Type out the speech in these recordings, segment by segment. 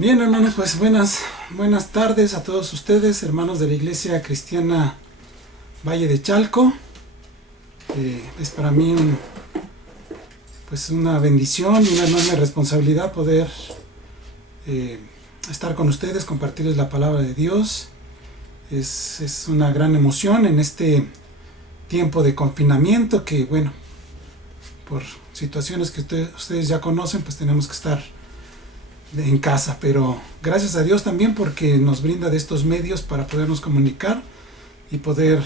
Bien, hermanos, pues buenas tardes a todos ustedes, hermanos de la Iglesia Cristiana Valle de Chalco. Es para mí una bendición y una enorme responsabilidad poder estar con ustedes, compartirles la palabra de Dios. Es una gran emoción en este tiempo de confinamiento que, bueno, por situaciones que ustedes ya conocen, pues tenemos que estar en casa, pero gracias a Dios también porque nos brinda de estos medios para podernos comunicar y poder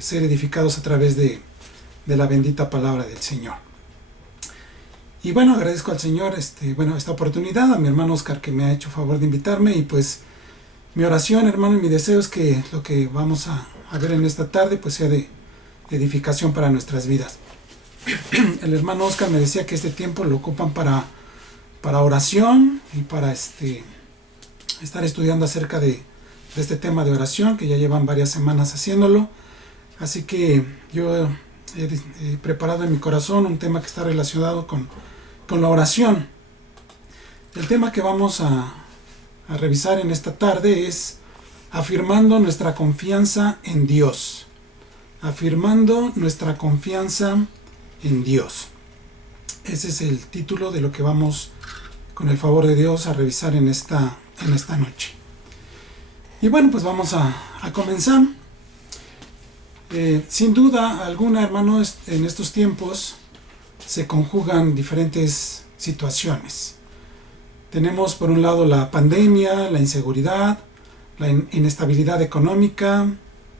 ser edificados a través de la bendita palabra del Señor. Y bueno, agradezco al Señor esta oportunidad, a mi hermano Oscar que me ha hecho favor de invitarme, y pues mi oración, hermano, y mi deseo es que lo que vamos a ver en esta tarde pues sea de edificación para nuestras vidas. El hermano Oscar me decía que este tiempo lo ocupan para oración y para estar estudiando acerca de este tema de oración, que ya llevan varias semanas haciéndolo. Así que yo he preparado en mi corazón un tema que está relacionado con la oración. El tema que vamos a revisar en esta tarde es afirmando nuestra confianza en Dios. Afirmando nuestra confianza en Dios. Ese es el título de lo que vamos, con el favor de Dios, a revisar en esta noche. Y bueno, pues vamos a comenzar. Sin duda alguna, hermanos, en estos tiempos se conjugan diferentes situaciones. Tenemos por un lado la pandemia, la inseguridad, la inestabilidad económica,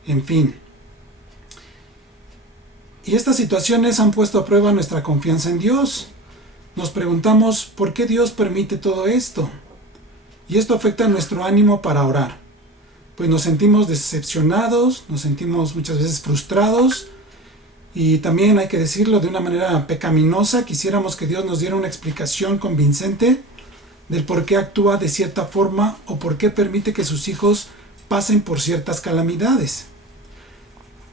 en fin. Y estas situaciones han puesto a prueba nuestra confianza en Dios. Nos preguntamos por qué Dios permite todo esto. Y esto afecta nuestro ánimo para orar. Pues nos sentimos decepcionados, nos sentimos muchas veces frustrados, y también hay que decirlo de una manera pecaminosa, quisiéramos que Dios nos diera una explicación convincente del por qué actúa de cierta forma o por qué permite que sus hijos pasen por ciertas calamidades.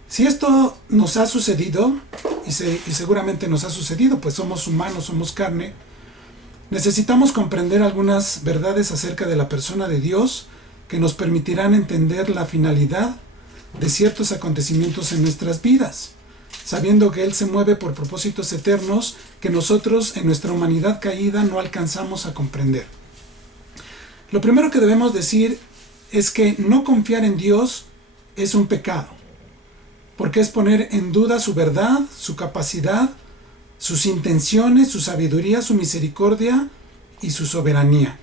Si esto nos ha sucedido, y seguramente nos ha sucedido, pues somos humanos, somos carne, necesitamos comprender algunas verdades acerca de la persona de Dios que nos permitirán entender la finalidad de ciertos acontecimientos en nuestras vidas, sabiendo que Él se mueve por propósitos eternos que nosotros en nuestra humanidad caída no alcanzamos a comprender. Lo primero que debemos decir es que no confiar en Dios es un pecado, porque es poner en duda su verdad, su capacidad, sus intenciones, su sabiduría, su misericordia y su soberanía.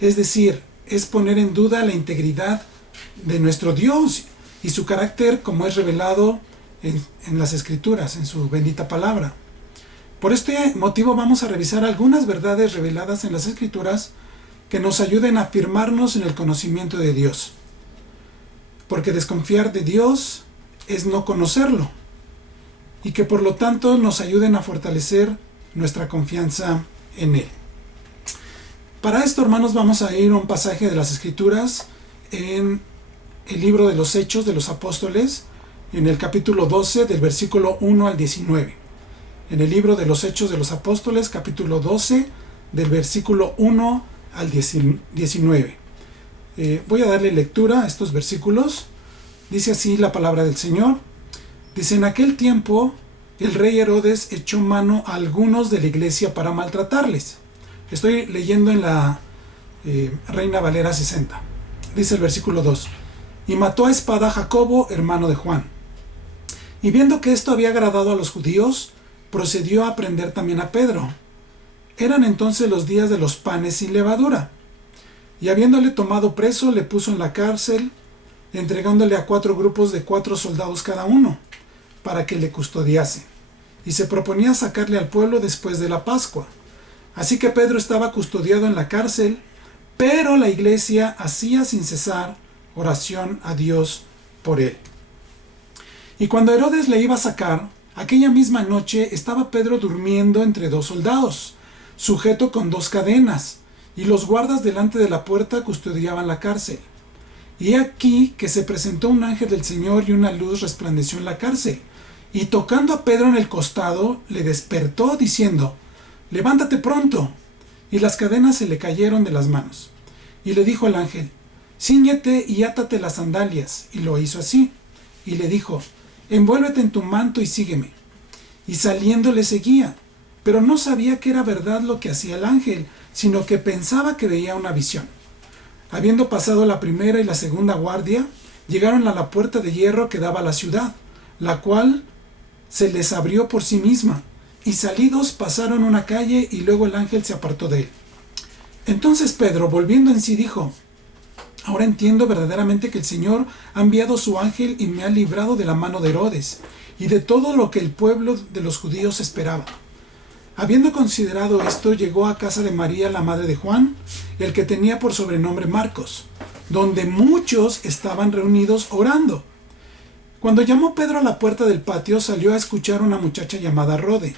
Es decir, es poner en duda la integridad de nuestro Dios y su carácter como es revelado en las Escrituras, en su bendita palabra. Por este motivo vamos a revisar algunas verdades reveladas en las Escrituras que nos ayuden a afirmarnos en el conocimiento de Dios. Porque desconfiar de Dios es no conocerlo, y que por lo tanto nos ayuden a fortalecer nuestra confianza en Él. Para esto, hermanos, vamos a ir a un pasaje de las Escrituras en el libro de los Hechos de los Apóstoles, en el capítulo 12, del versículo 1 al 19. En el libro de los Hechos de los Apóstoles, capítulo 12, del versículo 1 al 19. Voy a darle lectura a estos versículos. Dice así la palabra del Señor. Dice: en aquel tiempo el rey Herodes echó mano a algunos de la iglesia para maltratarles. Estoy leyendo en la Reina Valera 60. Dice el versículo 2: y mató a espada a Jacobo, hermano de Juan. Y viendo que esto había agradado a los judíos, procedió a prender también a Pedro. Eran entonces los días de los panes sin levadura. Y habiéndole tomado preso, le puso en la cárcel, entregándole a 4 grupos de 4 soldados cada uno, para que le custodiase. Y se proponía sacarle al pueblo después de la Pascua. Así que Pedro estaba custodiado en la cárcel, pero la iglesia hacía sin cesar oración a Dios por él. Y cuando Herodes le iba a sacar, aquella misma noche estaba Pedro durmiendo entre 2 soldados, sujeto con 2 cadenas, y los guardas delante de la puerta custodiaban la cárcel. Y aquí que se presentó un ángel del Señor y una luz resplandeció en la cárcel, y tocando a Pedro en el costado, le despertó diciendo: levántate pronto. y las cadenas se le cayeron de las manos. Y le dijo el ángel: «Cíñete y átate las sandalias». Y lo hizo así. Y le dijo: «Envuélvete en tu manto y sígueme». Y saliendo le seguía, pero no sabía que era verdad lo que hacía el ángel, sino que pensaba que veía una visión. Habiendo pasado la primera y la segunda guardia, llegaron a la puerta de hierro que daba a la ciudad, la cual se les abrió por sí misma, y salidos pasaron una calle y luego el ángel se apartó de él. Entonces Pedro, volviendo en sí, dijo: «Ahora entiendo verdaderamente que el Señor ha enviado su ángel y me ha librado de la mano de Herodes y de todo lo que el pueblo de los judíos esperaba». Habiendo considerado esto, llegó a casa de María, la madre de Juan, el que tenía por sobrenombre Marcos, donde muchos estaban reunidos orando. Cuando llamó Pedro a la puerta del patio, salió a escuchar una muchacha llamada Rode,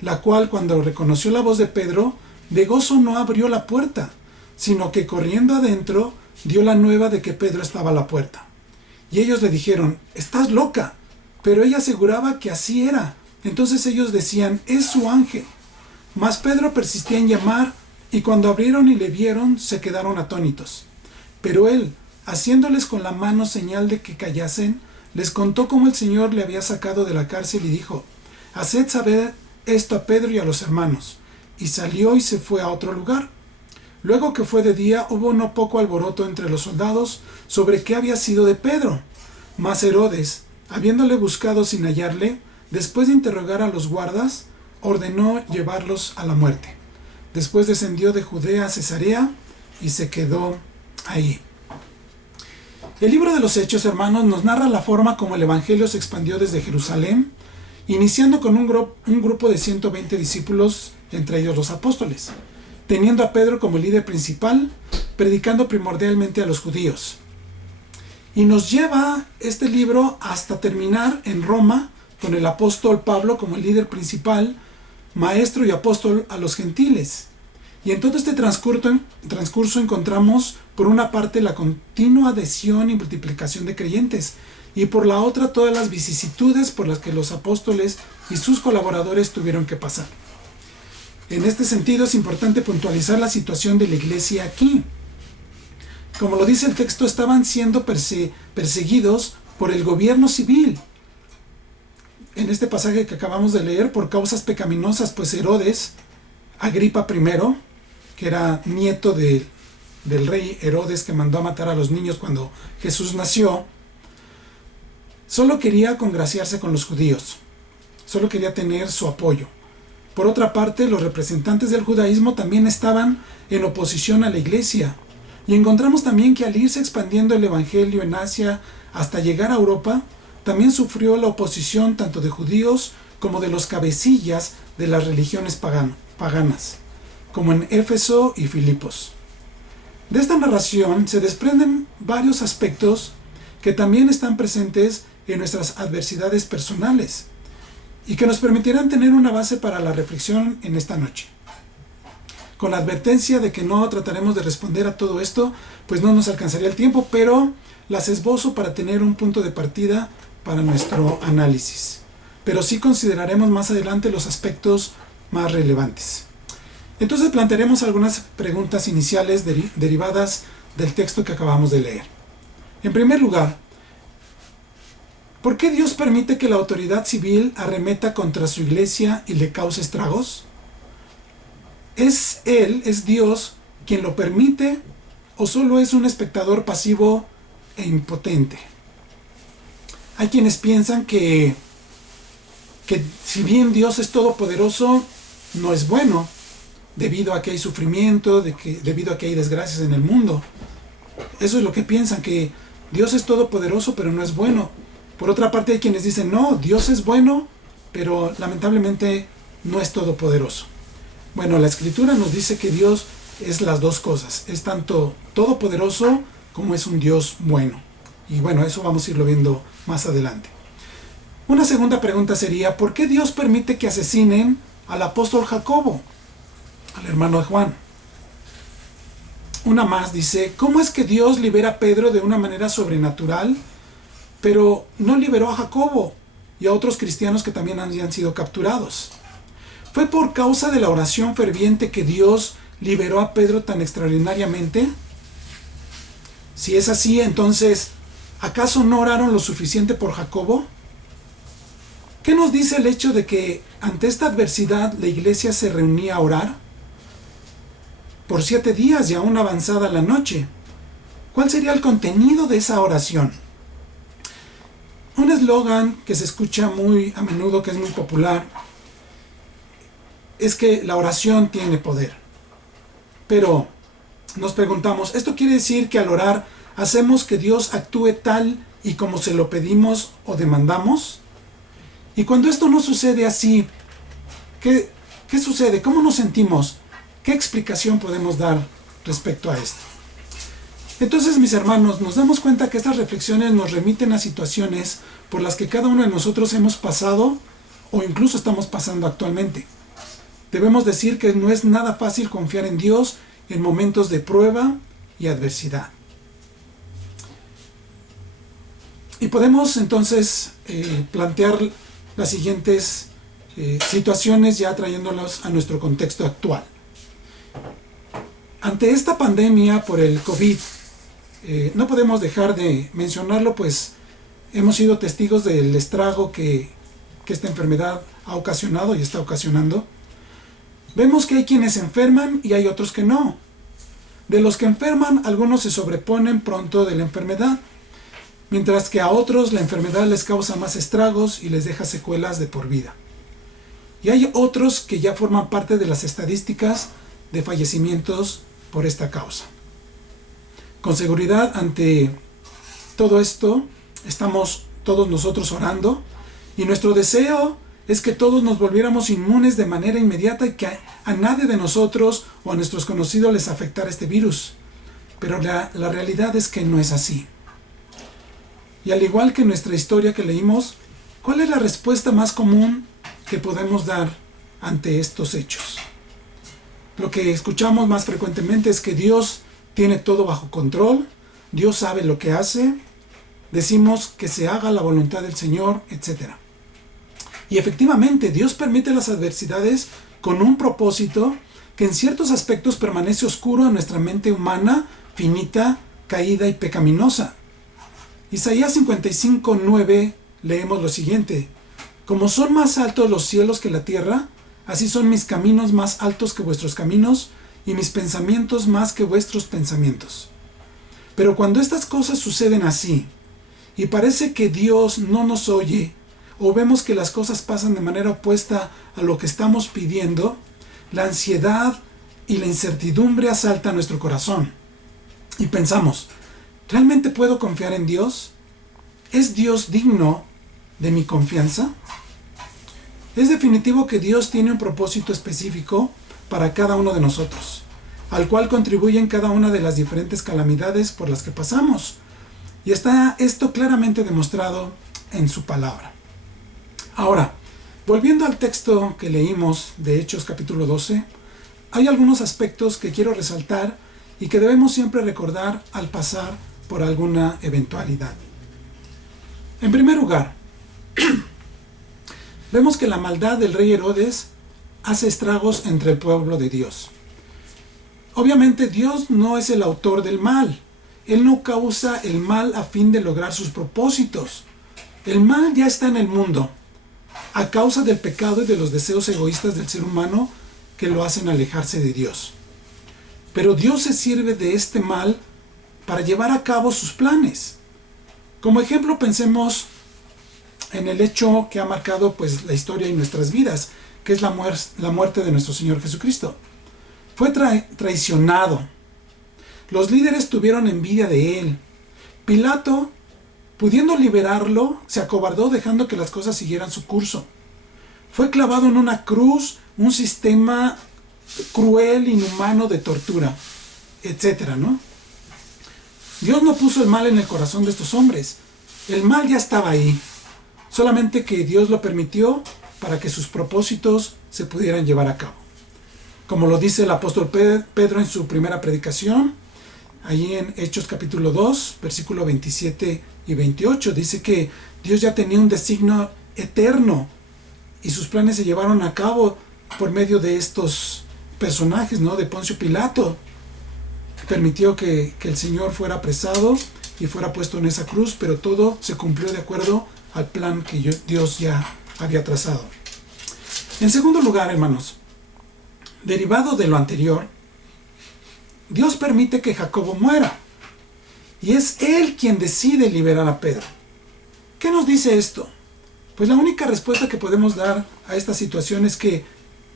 la cual, cuando reconoció la voz de Pedro, de gozo no abrió la puerta, sino que corriendo adentro dio la nueva de que Pedro estaba a la puerta. Y ellos le dijeron: «Estás loca». Pero ella aseguraba que así era. Entonces ellos decían: «Es su ángel». Mas Pedro persistía en llamar, y cuando abrieron y le vieron, se quedaron atónitos. Pero él, haciéndoles con la mano señal de que callasen, les contó cómo el Señor le había sacado de la cárcel y dijo: «Haced saber esto a Pedro y a los hermanos». Y salió y se fue a otro lugar. Luego que fue de día, hubo no poco alboroto entre los soldados sobre qué había sido de Pedro. Mas Herodes, habiéndole buscado sin hallarle, después de interrogar a los guardas, ordenó llevarlos a la muerte. Después descendió de Judea a Cesarea y se quedó ahí. El libro de los Hechos, hermanos, nos narra la forma como el evangelio se expandió desde Jerusalén, iniciando con un grupo de 120 discípulos, entre ellos los apóstoles, teniendo a Pedro como líder principal, predicando primordialmente a los judíos. Y nos lleva este libro hasta terminar en Roma, con el apóstol Pablo como el líder principal, maestro y apóstol a los gentiles. Y en todo este transcurso encontramos, por una parte, la continua adhesión y multiplicación de creyentes, y por la otra, todas las vicisitudes por las que los apóstoles y sus colaboradores tuvieron que pasar. En este sentido, es importante puntualizar la situación de la iglesia aquí. Como lo dice el texto, estaban siendo perseguidos por el gobierno civil. En este pasaje que acabamos de leer, por causas pecaminosas, pues Herodes, Agripa I, que era nieto del rey Herodes que mandó a matar a los niños cuando Jesús nació, solo quería congraciarse con los judíos, solo quería tener su apoyo. Por otra parte, los representantes del judaísmo también estaban en oposición a la iglesia, y encontramos también que al irse expandiendo el evangelio en Asia hasta llegar a Europa, también sufrió la oposición tanto de judíos como de los cabecillas de las religiones paganas, como en Éfeso y Filipos. De esta narración se desprenden varios aspectos que también están presentes en nuestras adversidades personales y que nos permitirán tener una base para la reflexión en esta noche. Con la advertencia de que no trataremos de responder a todo esto, pues no nos alcanzaría el tiempo, pero las esbozo para tener un punto de partida para nuestro análisis. Pero sí consideraremos más adelante los aspectos más relevantes. Entonces plantearemos algunas preguntas iniciales derivadas del texto que acabamos de leer. En primer lugar, ¿por qué Dios permite que la autoridad civil arremeta contra su iglesia y le cause estragos? ¿Es Dios quien lo permite o solo es un espectador pasivo e impotente? Hay quienes piensan que si bien Dios es todopoderoso, no es bueno, debido a que hay sufrimiento, debido a que hay desgracias en el mundo. Eso es lo que piensan, que Dios es todopoderoso, pero no es bueno. Por otra parte, hay quienes dicen, no, Dios es bueno, pero lamentablemente no es todopoderoso. Bueno, la Escritura nos dice que Dios es las dos cosas, es tanto todopoderoso como es un Dios bueno. Y bueno, eso vamos a irlo viendo más adelante. Una segunda pregunta sería, ¿por qué Dios permite que asesinen al apóstol Jacobo, al hermano de Juan? Una más dice, ¿cómo es que Dios libera a Pedro de una manera sobrenatural, pero no liberó a Jacobo y a otros cristianos que también habían sido capturados? ¿Fue por causa de la oración ferviente que Dios liberó a Pedro tan extraordinariamente? Si es así, entonces, ¿acaso no oraron lo suficiente por Jacobo? ¿Qué nos dice el hecho de que ante esta adversidad la iglesia se reunía a orar? Por 7 días y aún avanzada la noche. ¿Cuál sería el contenido de esa oración? Un eslogan que se escucha muy a menudo, que es muy popular, es que la oración tiene poder. Pero nos preguntamos, ¿esto quiere decir que al orar hacemos que Dios actúe tal y como se lo pedimos o demandamos? Y cuando esto no sucede así, ¿qué sucede? ¿Cómo nos sentimos? ¿Qué explicación podemos dar respecto a esto? Entonces, mis hermanos, nos damos cuenta que estas reflexiones nos remiten a situaciones por las que cada uno de nosotros hemos pasado o incluso estamos pasando actualmente. Debemos decir que no es nada fácil confiar en Dios en momentos de prueba y adversidad. Y podemos entonces plantear las siguientes situaciones ya trayéndolas a nuestro contexto actual. Ante esta pandemia por el COVID, no podemos dejar de mencionarlo, pues hemos sido testigos del estrago que esta enfermedad ha ocasionado y está ocasionando. Vemos que hay quienes se enferman y hay otros que no. De los que enferman, algunos se sobreponen pronto de la enfermedad, mientras que a otros la enfermedad les causa más estragos y les deja secuelas de por vida. Y hay otros que ya forman parte de las estadísticas de fallecimientos por esta causa. Con seguridad, ante todo esto, estamos todos nosotros orando, y nuestro deseo es que todos nos volviéramos inmunes de manera inmediata y que a nadie de nosotros o a nuestros conocidos les afectara este virus. Pero la realidad es que no es así. Y al igual que nuestra historia que leímos, ¿cuál es la respuesta más común que podemos dar ante estos hechos? Lo que escuchamos más frecuentemente es que Dios tiene todo bajo control, Dios sabe lo que hace, decimos que se haga la voluntad del Señor, etc. Y efectivamente, Dios permite las adversidades con un propósito que en ciertos aspectos permanece oscuro en nuestra mente humana, finita, caída y pecaminosa. Isaías 55:9 leemos lo siguiente: como son más altos los cielos que la tierra, así son mis caminos más altos que vuestros caminos, y mis pensamientos más que vuestros pensamientos. Pero cuando estas cosas suceden así, y parece que Dios no nos oye, o vemos que las cosas pasan de manera opuesta a lo que estamos pidiendo, la ansiedad y la incertidumbre asaltan nuestro corazón. Y pensamos, ¿realmente puedo confiar en Dios? ¿Es Dios digno de mi confianza? Es definitivo que Dios tiene un propósito específico para cada uno de nosotros, al cual contribuyen cada una de las diferentes calamidades por las que pasamos. Y está esto claramente demostrado en su palabra. Ahora, volviendo al texto que leímos de Hechos capítulo 12, hay algunos aspectos que quiero resaltar y que debemos siempre recordar al pasar por alguna eventualidad. En primer lugar, vemos que la maldad del rey Herodes hace estragos entre el pueblo de Dios. Obviamente Dios no es el autor del mal. Él no causa el mal a fin de lograr sus propósitos. El mal ya está en el mundo, a causa del pecado y de los deseos egoístas del ser humano que lo hacen alejarse de Dios. Pero Dios se sirve de este mal para llevar a cabo sus planes. Como ejemplo, pensemos en el hecho que ha marcado pues la historia y nuestras vidas, que es la muerte de nuestro Señor Jesucristo. Fue traicionado. Los líderes tuvieron envidia de él. Pilato, pudiendo liberarlo, se acobardó dejando que las cosas siguieran su curso. Fue clavado en una cruz, un sistema cruel, inhumano de tortura, etcétera, ¿no? Dios no puso el mal en el corazón de estos hombres. El mal ya estaba ahí. Solamente que Dios lo permitió para que sus propósitos se pudieran llevar a cabo. Como lo dice el apóstol Pedro en su primera predicación, allí en Hechos capítulo 2, versículo 27 y 28, dice que Dios ya tenía un designio eterno y sus planes se llevaron a cabo por medio de estos personajes, ¿no? De Poncio Pilato. Permitió que el Señor fuera apresado y fuera puesto en esa cruz, pero todo se cumplió de acuerdo al plan que Dios ya había trazado. En segundo lugar, hermanos, derivado de lo anterior, Dios permite que Jacobo muera, y es él quien decide liberar a Pedro. ¿Qué nos dice esto? Pues la única respuesta que podemos dar a esta situación es que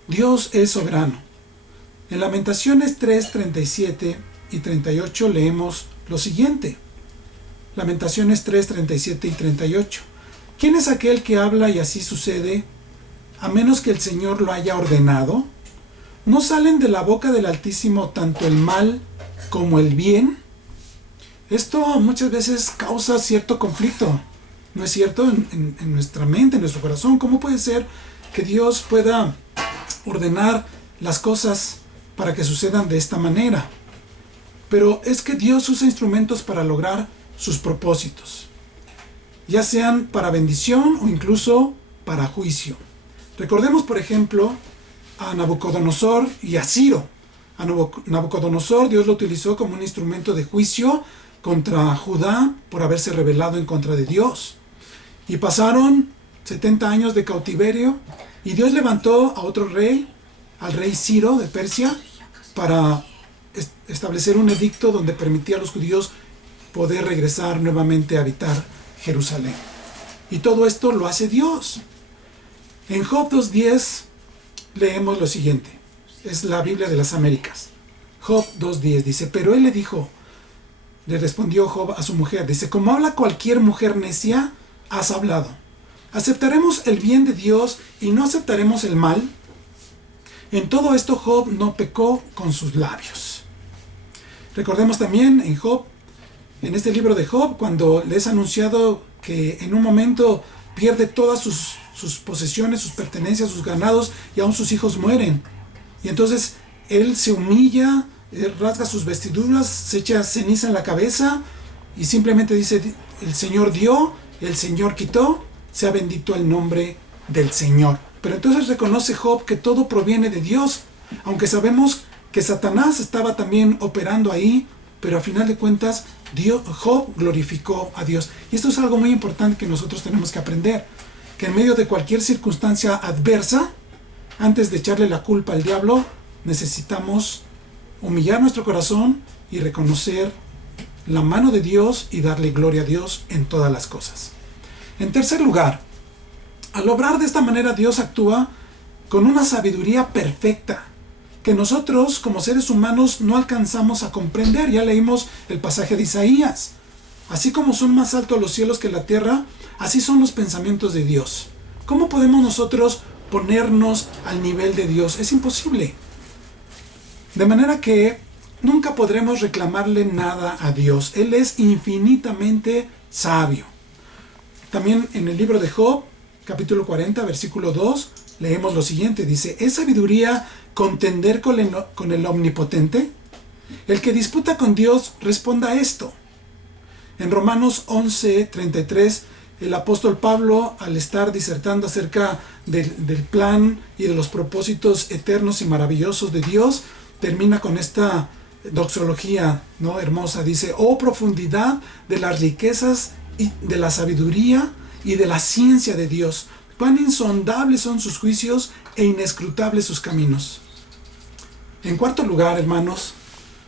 Dios es soberano. En Lamentaciones 3, 37 y 38 leemos lo siguiente. Lamentaciones 3, 37 y 38. ¿Quién es aquel que habla y así sucede, a menos que el Señor lo haya ordenado? ¿No salen de la boca del Altísimo tanto el mal como el bien? Esto muchas veces causa cierto conflicto, ¿no es cierto? En nuestra mente, en nuestro corazón. ¿Cómo puede ser que Dios pueda ordenar las cosas para que sucedan de esta manera? Pero es que Dios usa instrumentos para lograr sus propósitos, ya sean para bendición o incluso para juicio. Recordemos, por ejemplo, a Nabucodonosor y a Ciro. A Nabucodonosor Dios lo utilizó como un instrumento de juicio contra Judá por haberse rebelado en contra de Dios. Y pasaron 70 años de cautiverio y Dios levantó a otro rey, al rey Ciro de Persia, para establecer un edicto donde permitía a los judíos poder regresar nuevamente a habitar Jerusalén. Y todo esto lo hace Dios. En Job 2.10 leemos lo siguiente. Es la Biblia de las Américas. Job 2.10 dice, pero él le respondió Job a su mujer, dice, como habla cualquier mujer necia, has hablado. ¿Aceptaremos el bien de Dios y no aceptaremos el mal? En todo esto Job no pecó con sus labios. Recordemos también en este libro de Job, cuando le es anunciado que en un momento pierde todas sus posesiones, sus pertenencias, sus ganados, y aún sus hijos mueren. Y entonces él se humilla, rasga sus vestiduras, se echa ceniza en la cabeza y simplemente dice, el Señor dio, el Señor quitó, sea bendito el nombre del Señor. Pero entonces reconoce Job que todo proviene de Dios, aunque sabemos que Satanás estaba también operando ahí, pero a final de cuentas Job glorificó a Dios. Y esto es algo muy importante que nosotros tenemos que aprender, que en medio de cualquier circunstancia adversa, antes de echarle la culpa al diablo, necesitamos humillar nuestro corazón y reconocer la mano de Dios y darle gloria a Dios en todas las cosas. En tercer lugar, al obrar de esta manera, Dios actúa con una sabiduría perfecta que nosotros como seres humanos no alcanzamos a comprender. Ya leímos el pasaje de Isaías. Así como son más altos los cielos que la tierra, así son los pensamientos de Dios. ¿Cómo podemos nosotros ponernos al nivel de Dios? Es imposible. De manera que nunca podremos reclamarle nada a Dios. Él es infinitamente sabio. También en el libro de Job, capítulo 40, versículo 2, leemos lo siguiente. Dice, ¿es sabiduría contender con el omnipotente? El que disputa con Dios responda a esto. En Romanos 11, 33, el apóstol Pablo, al estar disertando acerca del plan y de los propósitos eternos y maravillosos de Dios, termina con esta doxología, ¿no?, hermosa. Dice, oh profundidad de las riquezas y de la sabiduría y de la ciencia de Dios, cuán insondables son sus juicios e inescrutables sus caminos. En cuarto lugar, hermanos,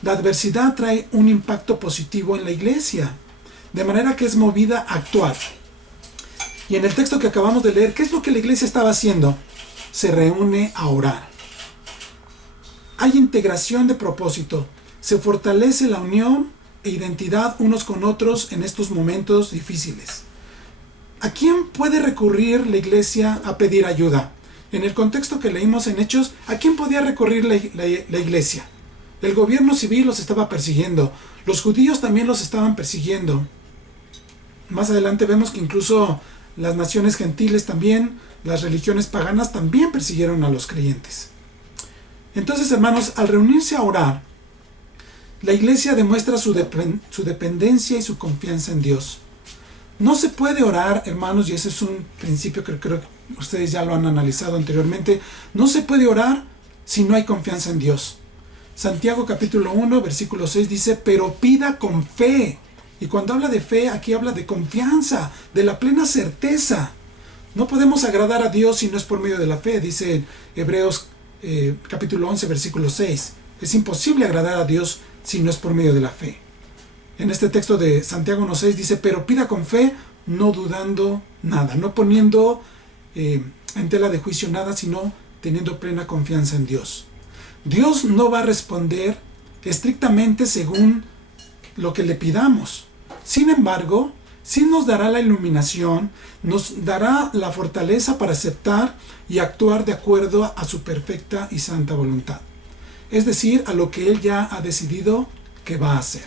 la adversidad trae un impacto positivo en la iglesia, de manera que es movida a actuar. Y en el texto que acabamos de leer, ¿qué es lo que la iglesia estaba haciendo? Se reúne a orar. Hay integración de propósito, se fortalece la unión e identidad unos con otros en estos momentos difíciles. ¿A quién puede recurrir la iglesia a pedir ayuda? En el contexto que leímos en Hechos, ¿a quién podía recurrir la iglesia? El gobierno civil los estaba persiguiendo, los judíos también los estaban persiguiendo. Más adelante vemos que incluso las naciones gentiles también, las religiones paganas también persiguieron a los creyentes. Entonces, hermanos, al reunirse a orar, la iglesia demuestra su dependencia y su confianza en Dios. No se puede orar, hermanos, y ese es un principio que creo que ustedes ya lo han analizado anteriormente, no se puede orar si no hay confianza en Dios. Santiago capítulo 1, versículo 6 dice, pero pida con fe. Y cuando habla de fe, aquí habla de confianza, de la plena certeza. No podemos agradar a Dios si no es por medio de la fe, dice Hebreos capítulo 11, versículo 6. Es imposible agradar a Dios si no es por medio de la fe. En este texto de Santiago 1.6 dice, pero pida con fe, no dudando nada, no poniendo en tela de juicio nada, sino teniendo plena confianza en Dios. Dios no va a responder estrictamente según lo que le pidamos. Sin embargo, sí nos dará la iluminación, nos dará la fortaleza para aceptar y actuar de acuerdo a su perfecta y santa voluntad. Es decir, a lo que Él ya ha decidido que va a hacer.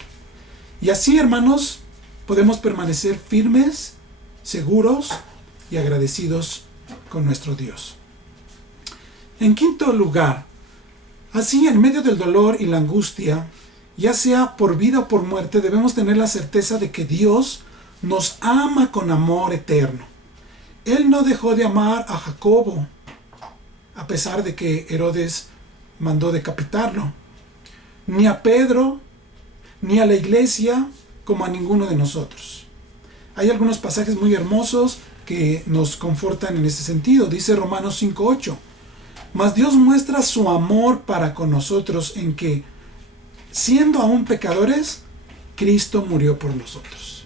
Y así, hermanos, podemos permanecer firmes, seguros y agradecidos con nuestro Dios. En quinto lugar, así en medio del dolor y la angustia, ya sea por vida o por muerte, debemos tener la certeza de que Dios nos ama con amor eterno. Él no dejó de amar a Jacobo, a pesar de que Herodes mandó decapitarlo, ni a Pedro, ni a la iglesia, como a ninguno de nosotros. Hay algunos pasajes muy hermosos que nos confortan en ese sentido. Dice Romanos 5:8, mas Dios muestra su amor para con nosotros en que, siendo aún pecadores, Cristo murió por nosotros.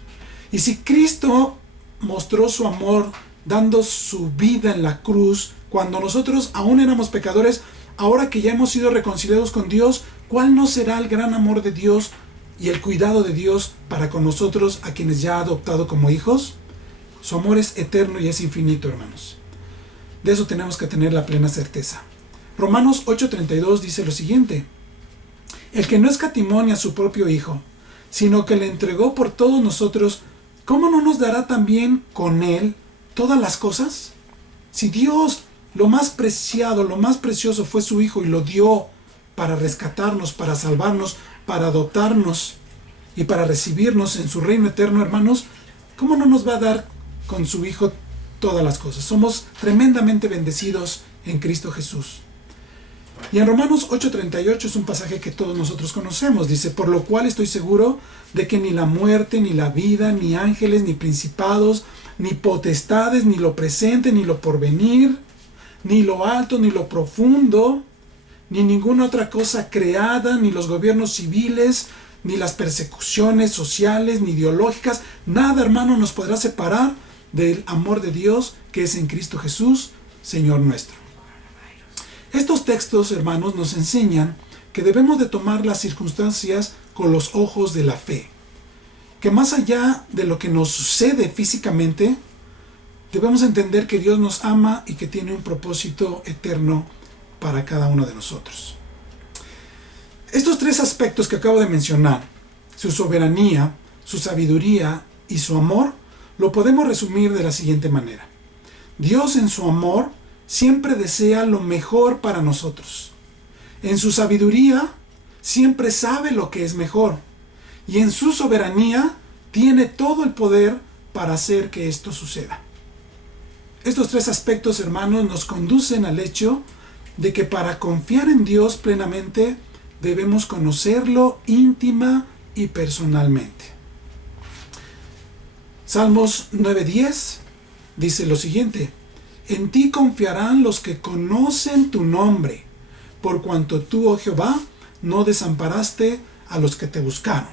Y si Cristo mostró su amor dando su vida en la cruz, cuando nosotros aún éramos pecadores, ahora que ya hemos sido reconciliados con Dios, ¿cuál no será el gran amor de Dios y el cuidado de Dios para con nosotros, a quienes ya ha adoptado como hijos? Su amor es eterno y es infinito, hermanos. De eso tenemos que tener la plena certeza. Romanos 8:32 dice lo siguiente: el que no escatimó ni a su propio Hijo, sino que le entregó por todos nosotros, ¿cómo no nos dará también con Él todas las cosas? Si Dios, lo más preciado, lo más precioso fue su Hijo y lo dio para rescatarnos, para salvarnos, para adoptarnos y para recibirnos en su reino eterno, hermanos, ¿cómo no nos va a dar con su Hijo todas las cosas? Somos tremendamente bendecidos en Cristo Jesús. Y en Romanos 8:38 es un pasaje que todos nosotros conocemos. Dice, por lo cual estoy seguro de que ni la muerte, ni la vida, ni ángeles, ni principados, ni potestades, ni lo presente, ni lo porvenir, ni lo alto, ni lo profundo, ni ninguna otra cosa creada, ni los gobiernos civiles, ni las persecuciones sociales, ni ideológicas, nada, hermano, nos podrá separar del amor de Dios que es en Cristo Jesús, Señor nuestro. Estos textos, hermanos, nos enseñan que debemos de tomar las circunstancias con los ojos de la fe. Que más allá de lo que nos sucede físicamente, debemos entender que Dios nos ama y que tiene un propósito eterno para cada uno de nosotros. Estos tres aspectos que acabo de mencionar, su soberanía, su sabiduría y su amor, lo podemos resumir de la siguiente manera. Dios en su amor siempre desea lo mejor para nosotros. En su sabiduría siempre sabe lo que es mejor. Y en su soberanía tiene todo el poder para hacer que esto suceda. Estos tres aspectos, hermanos, nos conducen al hecho de que para confiar en Dios plenamente debemos conocerlo íntima y personalmente. Salmos 9:10 dice lo siguiente: en ti confiarán los que conocen tu nombre, por cuanto tú, oh Jehová, no desamparaste a los que te buscaron.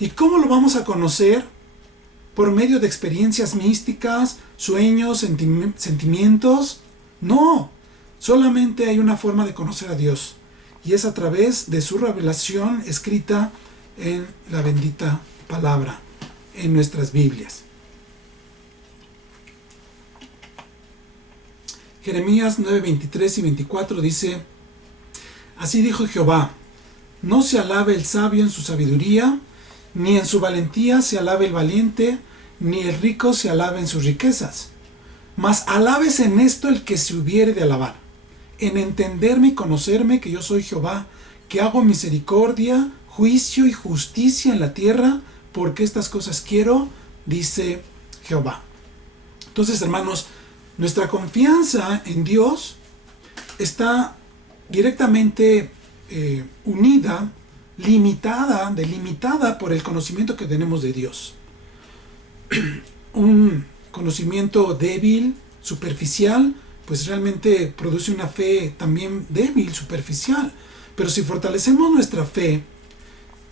¿Y cómo lo vamos a conocer? ¿Por medio de experiencias místicas, sueños, sentimientos? No, solamente hay una forma de conocer a Dios, y es a través de su revelación escrita en la bendita palabra, en nuestras Biblias. Jeremías 9:23 y 24 dice: así dijo Jehová, no se alabe el sabio en su sabiduría, ni en su valentía se alabe el valiente, ni el rico se alabe en sus riquezas. Mas alabes en esto el que se hubiere de alabar, en entenderme y conocerme que yo soy Jehová, que hago misericordia, juicio y justicia en la tierra, porque estas cosas quiero, dice Jehová. Entonces, hermanos, nuestra confianza en Dios está directamente unida, delimitada por el conocimiento que tenemos de Dios. Un conocimiento débil, superficial, pues realmente produce una fe también débil, superficial. Pero si fortalecemos nuestra fe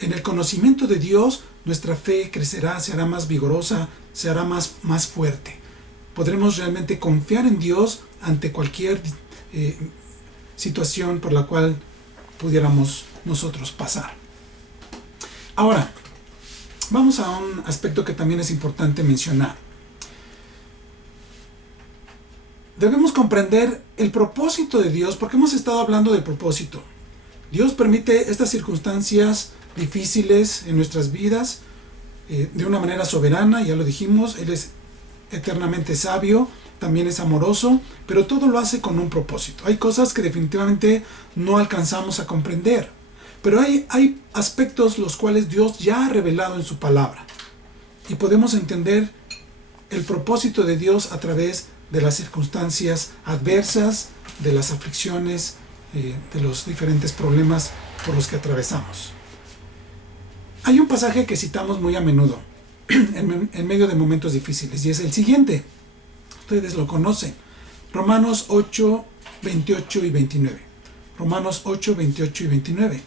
en el conocimiento de Dios, nuestra fe crecerá, se hará más vigorosa, se hará más fuerte. Podremos realmente confiar en Dios ante cualquier situación por la cual pudiéramos nosotros pasar. Ahora, vamos a un aspecto que también es importante mencionar. Debemos comprender el propósito de Dios, porque hemos estado hablando del propósito. Dios permite estas circunstancias difíciles en nuestras vidas de una manera soberana, ya lo dijimos. Él es eternamente sabio, también es amoroso, pero todo lo hace con un propósito. Hay cosas que definitivamente no alcanzamos a comprender, pero hay aspectos los cuales Dios ya ha revelado en su palabra, y podemos entender el propósito de Dios a través de las circunstancias adversas, de las aflicciones, de los diferentes problemas por los que atravesamos. Hay un pasaje que citamos muy a menudo en medio de momentos difíciles, y es el siguiente. Ustedes lo conocen. Romanos 8, 28 y 29. Romanos 8, 28 y 29.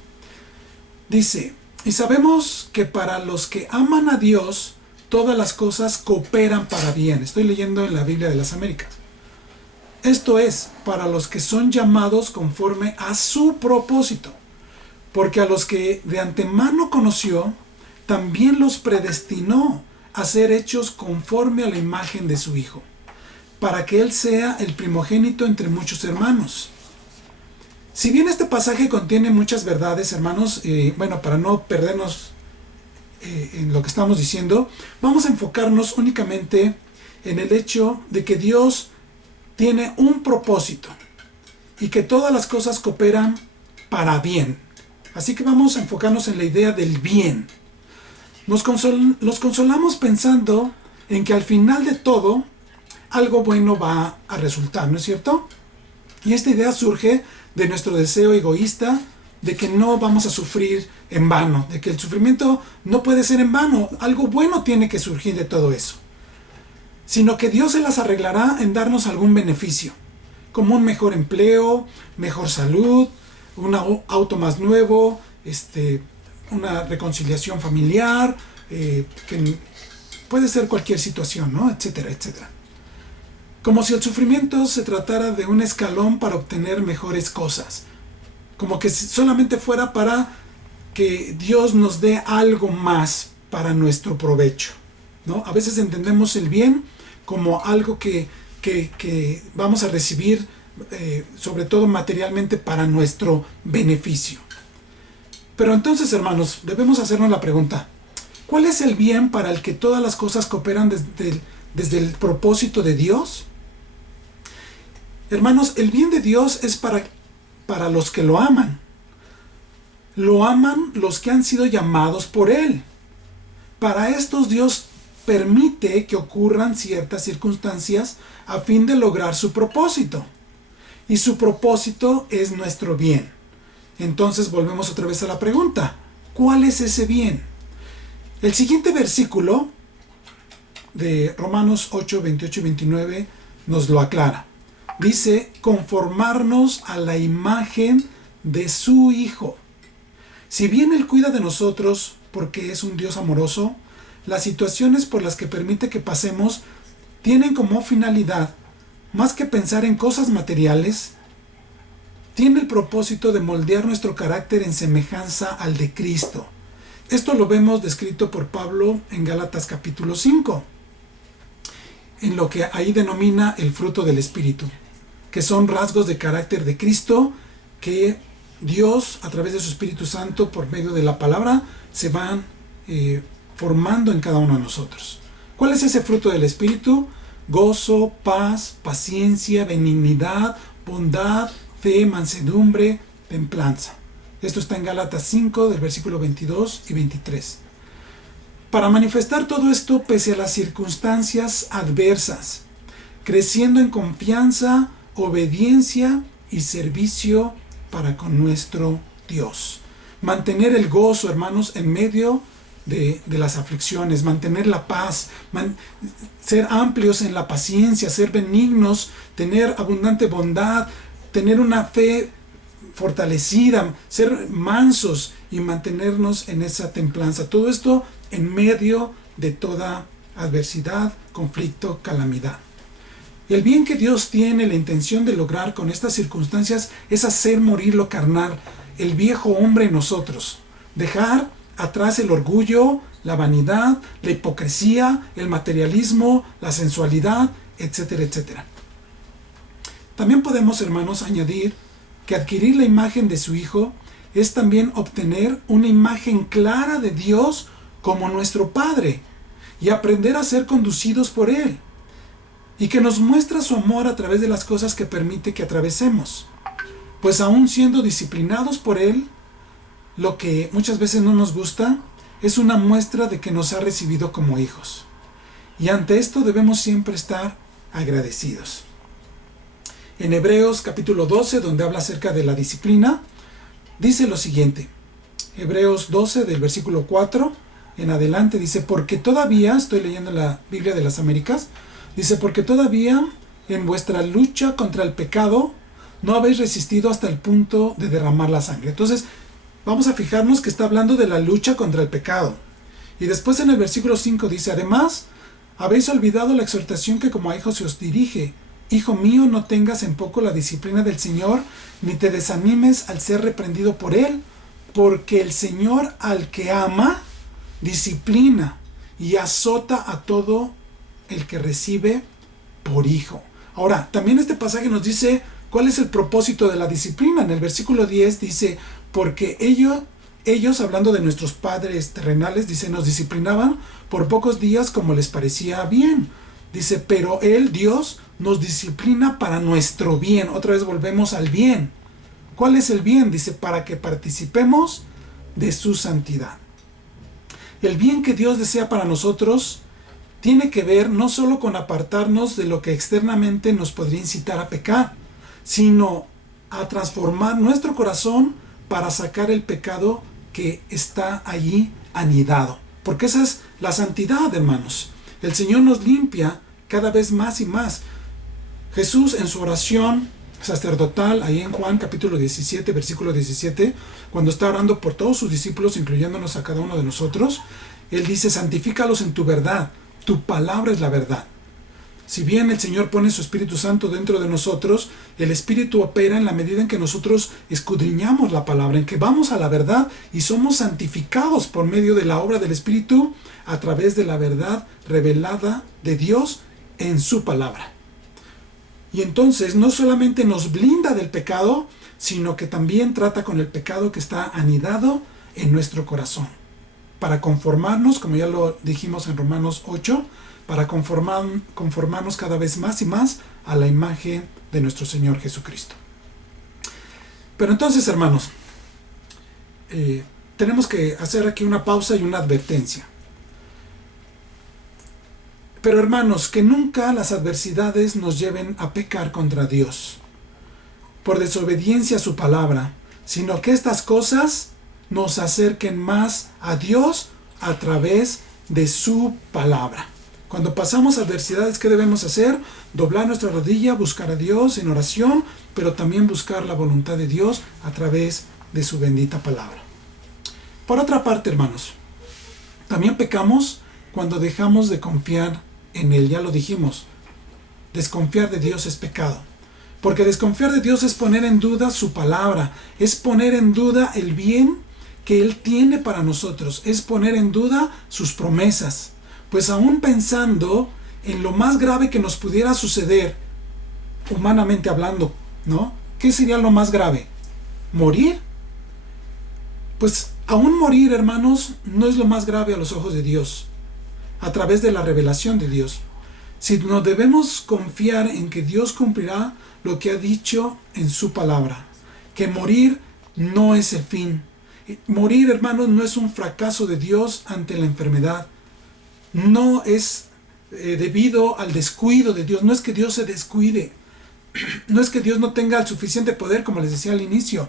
Dice: y sabemos que para los que aman a Dios, todas las cosas cooperan para bien. Estoy leyendo en la Biblia de las Américas. Esto es, para los que son llamados conforme a su propósito. Porque a los que de antemano conoció, también los predestinó a ser hechos conforme a la imagen de su Hijo, para que Él sea el primogénito entre muchos hermanos. Si bien este pasaje contiene muchas verdades, hermanos, para no perdernos en lo que estamos diciendo, vamos a enfocarnos únicamente en el hecho de que Dios tiene un propósito y que todas las cosas cooperan para bien. Así que vamos a enfocarnos en la idea del bien. Nos consolamos pensando en que al final de todo algo bueno va a resultar, ¿no es cierto? Y esta idea surge de nuestro deseo egoísta de que no vamos a sufrir en vano, de que el sufrimiento no puede ser en vano, algo bueno tiene que surgir de todo eso, sino que Dios se las arreglará en darnos algún beneficio, como un mejor empleo, mejor salud, un auto más nuevo, una reconciliación familiar, que puede ser cualquier situación, ¿no? Etcétera, etcétera. Como si el sufrimiento se tratara de un escalón para obtener mejores cosas. Como que solamente fuera para que Dios nos dé algo más para nuestro provecho, ¿no? A veces entendemos el bien como algo que vamos a recibir, sobre todo materialmente, para nuestro beneficio. Pero entonces, hermanos, debemos hacernos la pregunta: ¿cuál es el bien para el que todas las cosas cooperan desde el propósito de Dios? Hermanos, el bien de Dios es para los que lo aman. Lo aman los que han sido llamados por Él. Para estos Dios permite que ocurran ciertas circunstancias a fin de lograr su propósito. Y su propósito es nuestro bien. Entonces volvemos otra vez a la pregunta: ¿cuál es ese bien? El siguiente versículo de Romanos 8, 28 y 29 nos lo aclara. Dice: conformarnos a la imagen de su Hijo. Si bien Él cuida de nosotros porque es un Dios amoroso, las situaciones por las que permite que pasemos tienen como finalidad, más que pensar en cosas materiales, tiene el propósito de moldear nuestro carácter en semejanza al de Cristo. Esto lo vemos descrito por Pablo en Gálatas capítulo 5, en lo que ahí denomina el fruto del Espíritu, que son rasgos de carácter de Cristo que Dios, a través de su Espíritu Santo, por medio de la palabra, se van formando en cada uno de nosotros. ¿Cuál es ese fruto del Espíritu? Gozo, paz, paciencia, benignidad, bondad, fe, mansedumbre, templanza. Esto está en Gálatas 5, del versículo 22 y 23. Para manifestar todo esto pese a las circunstancias adversas, creciendo en confianza, obediencia y servicio para con nuestro Dios. Mantener el gozo, hermanos, en medio de las aflicciones, mantener la paz, ser amplios en la paciencia, ser benignos, tener abundante bondad, tener una fe fortalecida, ser mansos y mantenernos en esa templanza. Todo esto en medio de toda adversidad, conflicto, calamidad. El bien que Dios tiene la intención de lograr con estas circunstancias es hacer morir lo carnal, el viejo hombre en nosotros, dejar atrás el orgullo, la vanidad, la hipocresía, el materialismo, la sensualidad, etcétera, etcétera. También podemos, hermanos, añadir que adquirir la imagen de su Hijo es también obtener una imagen clara de Dios como nuestro Padre y aprender a ser conducidos por Él, y que nos muestra su amor a través de las cosas que permite que atravesemos. Pues aún siendo disciplinados por Él, lo que muchas veces no nos gusta es una muestra de que nos ha recibido como hijos. Y ante esto debemos siempre estar agradecidos. En Hebreos capítulo 12, donde habla acerca de la disciplina, dice lo siguiente. Hebreos 12, del versículo 4 en adelante, dice: porque todavía, estoy leyendo la Biblia de las Américas, dice: porque todavía en vuestra lucha contra el pecado no habéis resistido hasta el punto de derramar la sangre. Entonces, vamos a fijarnos que está hablando de la lucha contra el pecado. Y después en el versículo 5 dice: además, habéis olvidado la exhortación que como a hijos se os dirige. Hijo mío, no tengas en poco la disciplina del Señor, ni te desanimes al ser reprendido por Él, porque el Señor al que ama, disciplina y azota a todo el que recibe por hijo. Ahora, también este pasaje nos dice cuál es el propósito de la disciplina. En el versículo 10 dice: porque ellos, hablando de nuestros padres terrenales, dice, nos disciplinaban por pocos días como les parecía bien. Dice, pero Él, Dios, nos disciplina para nuestro bien. Otra vez volvemos al bien. ¿Cuál es el bien? Dice, para que participemos de su santidad. El bien que Dios desea para nosotros tiene que ver no solo con apartarnos de lo que externamente nos podría incitar a pecar, sino a transformar nuestro corazón para sacar el pecado que está allí anidado. Porque esa es la santidad, hermanos. El Señor nos limpia cada vez más y más. Jesús, en su oración sacerdotal, ahí en Juan capítulo 17, versículo 17, cuando está orando por todos sus discípulos, incluyéndonos a cada uno de nosotros, Él dice: santifícalos en tu verdad, tu palabra es la verdad. Si bien el Señor pone su Espíritu Santo dentro de nosotros, el Espíritu opera en la medida en que nosotros escudriñamos la palabra, en que vamos a la verdad y somos santificados por medio de la obra del Espíritu a través de la verdad revelada de Dios en su palabra. Y entonces no solamente nos blinda del pecado, sino que también trata con el pecado que está anidado en nuestro corazón, para conformarnos, como ya lo dijimos en Romanos 8, para conformarnos cada vez más y más a la imagen de nuestro Señor Jesucristo. Pero entonces, hermanos, tenemos que hacer aquí una pausa y una advertencia. Pero, hermanos, que nunca las adversidades nos lleven a pecar contra Dios por desobediencia a su palabra, sino que estas cosas nos acerquen más a Dios a través de su palabra. Cuando pasamos adversidades, ¿qué debemos hacer? Doblar nuestra rodilla, buscar a Dios en oración, pero también buscar la voluntad de Dios a través de su bendita palabra. Por otra parte, hermanos, también pecamos cuando dejamos de confiar en Él. Ya lo dijimos, desconfiar de Dios es pecado. Porque desconfiar de Dios es poner en duda su palabra, es poner en duda el bien que Él tiene para nosotros, es poner en duda sus promesas. Pues aún pensando en lo más grave que nos pudiera suceder, humanamente hablando, ¿no? ¿Qué sería lo más grave? ¿Morir? Pues aún morir, hermanos, no es lo más grave a los ojos de Dios, a través de la revelación de Dios. Si no debemos confiar en que Dios cumplirá lo que ha dicho en su palabra, que morir no es el fin. Morir, hermanos, no es un fracaso de Dios ante la enfermedad. No es debido al descuido de Dios. No es que Dios se descuide. No es que Dios no tenga el suficiente poder, como les decía al inicio,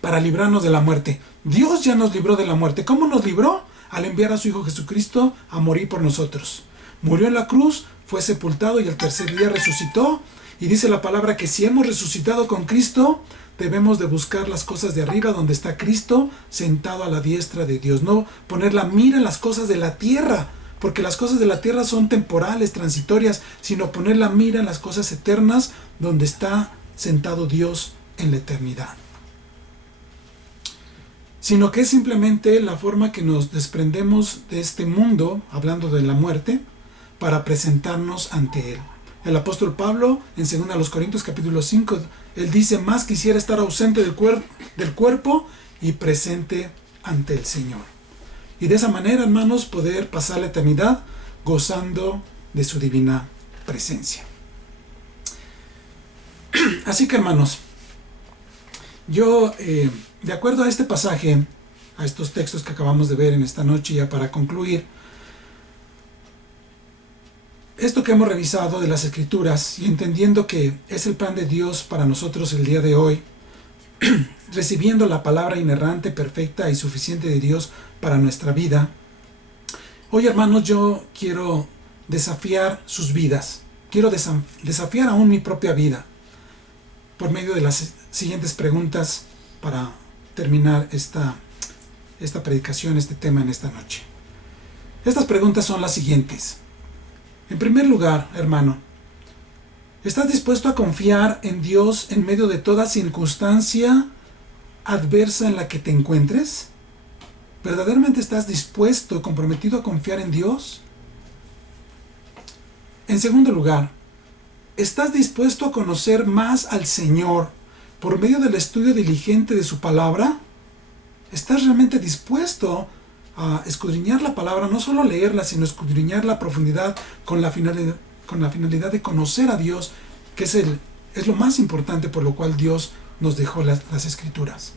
para librarnos de la muerte. Dios ya nos libró de la muerte. ¿Cómo nos libró? Al enviar a su Hijo Jesucristo a morir por nosotros. Murió en la cruz, fue sepultado y al tercer día resucitó. Y dice la palabra que si hemos resucitado con Cristo, debemos de buscar las cosas de arriba donde está Cristo sentado a la diestra de Dios. No poner la mira en las cosas de la tierra, porque las cosas de la tierra son temporales, transitorias, sino poner la mira en las cosas eternas donde está sentado Dios en la eternidad. Sino que es simplemente la forma que nos desprendemos de este mundo, hablando de la muerte, para presentarnos ante Él. El apóstol Pablo, en 2 Corintios capítulo 5, él dice: más quisiera estar ausente del cuerpo y presente ante el Señor. Y de esa manera, hermanos, poder pasar la eternidad gozando de su divina presencia. Así que, hermanos, yo, de acuerdo a este pasaje, a estos textos que acabamos de ver en esta noche, ya para concluir, esto que hemos revisado de las Escrituras y entendiendo que es el plan de Dios para nosotros el día de hoy, recibiendo la palabra inerrante, perfecta y suficiente de Dios para nuestra vida, hoy, hermanos, yo quiero desafiar sus vidas. Quiero desafiar aún mi propia vida por medio de las siguientes preguntas para terminar esta predicación, este tema en esta noche. Estas preguntas son las siguientes. En primer lugar, hermano, ¿estás dispuesto a confiar en Dios en medio de toda circunstancia adversa en la que te encuentres? ¿Verdaderamente estás dispuesto, comprometido a confiar en Dios? En segundo lugar, ¿estás dispuesto a conocer más al Señor por medio del estudio diligente de su palabra? ¿Estás realmente dispuesto a escudriñar la palabra, no solo leerla, sino escudriñarla a profundidad con la finalidad de conocer a Dios, que es lo más importante por lo cual Dios nos dejó las Escrituras?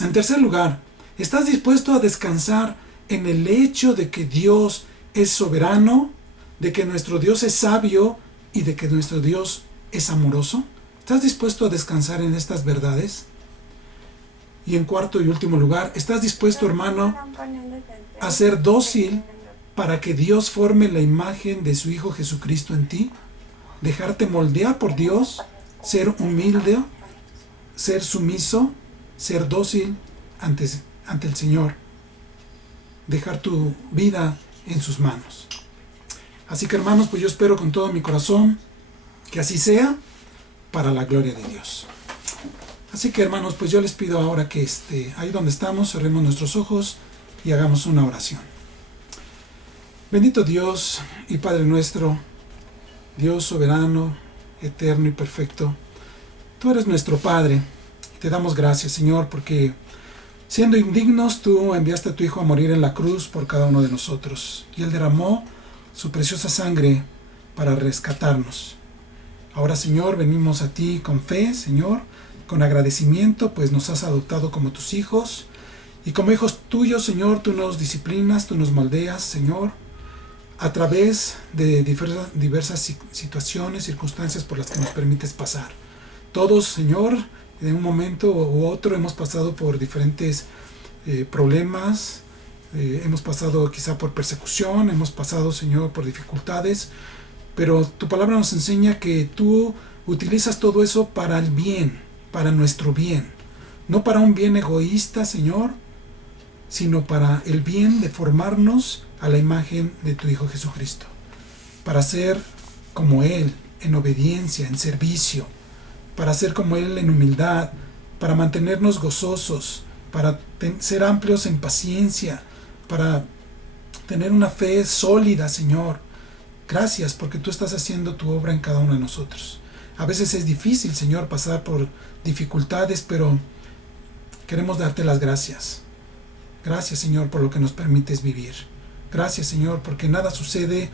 En tercer lugar, ¿estás dispuesto a descansar en el hecho de que Dios es soberano, de que nuestro Dios es sabio y de que nuestro Dios es amoroso? ¿Estás dispuesto a descansar en estas verdades? Y en cuarto y último lugar, ¿estás dispuesto, hermano, a ser dócil para que Dios forme la imagen de su Hijo Jesucristo en ti? ¿Dejarte moldear por Dios? ¿Ser humilde? ¿Ser sumiso? ¿Ser dócil ante el Señor? Dejar tu vida en sus manos. Así que, hermanos, pues yo espero con todo mi corazón que así sea, para la gloria de Dios. Así que, hermanos, pues yo les pido ahora que ahí donde estamos, cerremos nuestros ojos y hagamos una oración. Bendito Dios y Padre nuestro, Dios soberano, eterno y perfecto, tú eres nuestro Padre. Te damos gracias, Señor, porque siendo indignos, tú enviaste a tu Hijo a morir en la cruz por cada uno de nosotros. Y Él derramó su preciosa sangre para rescatarnos. Ahora, Señor, venimos a ti con fe, Señor, con agradecimiento, pues nos has adoptado como tus hijos. Y como hijos tuyos, Señor, tú nos disciplinas, tú nos moldeas, Señor, a través de diversas situaciones, circunstancias por las que nos permites pasar. Todos, Señor, en un momento u otro hemos pasado por diferentes problemas, hemos pasado quizá por persecución, hemos pasado, Señor, por dificultades, pero tu palabra nos enseña que tú utilizas todo eso para el bien, para nuestro bien, no para un bien egoísta, Señor, sino para el bien de formarnos a la imagen de tu Hijo Jesucristo, para ser como Él en obediencia, en servicio, para ser como Él en humildad, para mantenernos gozosos, para ser amplios en paciencia, para tener una fe sólida, Señor. Gracias porque tú estás haciendo tu obra en cada uno de nosotros. A veces es difícil, Señor, pasar por dificultades, pero queremos darte las gracias. Gracias, Señor, por lo que nos permites vivir. Gracias, Señor, porque nada sucede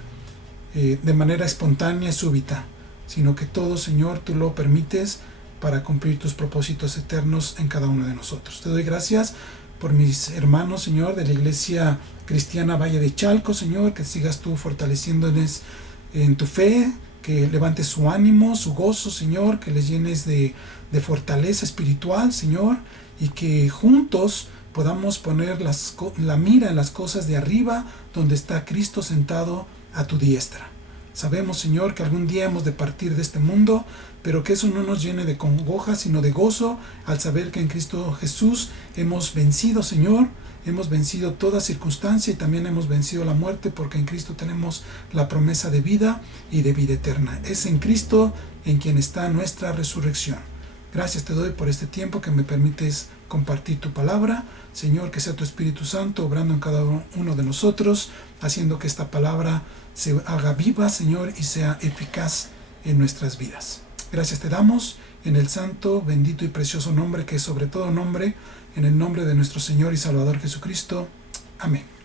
de manera espontánea y súbita, sino que todo, Señor, tú lo permites para cumplir tus propósitos eternos en cada uno de nosotros. Te doy gracias por mis hermanos, Señor, de la Iglesia Cristiana Valle de Chalco, Señor, que sigas tú fortaleciéndoles en tu fe, que levantes su ánimo, su gozo, Señor, que les llenes de fortaleza espiritual, Señor, y que juntos podamos poner la mira en las cosas de arriba, donde está Cristo sentado a tu diestra. Sabemos, Señor, que algún día hemos de partir de este mundo, pero que eso no nos llene de congoja, sino de gozo, al saber que en Cristo Jesús hemos vencido, Señor, hemos vencido toda circunstancia y también hemos vencido la muerte, porque en Cristo tenemos la promesa de vida y de vida eterna. Es en Cristo en quien está nuestra resurrección. Gracias te doy por este tiempo que me permites compartir tu palabra. Señor, que sea tu Espíritu Santo obrando en cada uno de nosotros, haciendo que esta palabra se haga viva, Señor, y sea eficaz en nuestras vidas. Gracias te damos en el santo, bendito y precioso nombre que es sobre todo nombre, en el nombre de nuestro Señor y Salvador Jesucristo. Amén.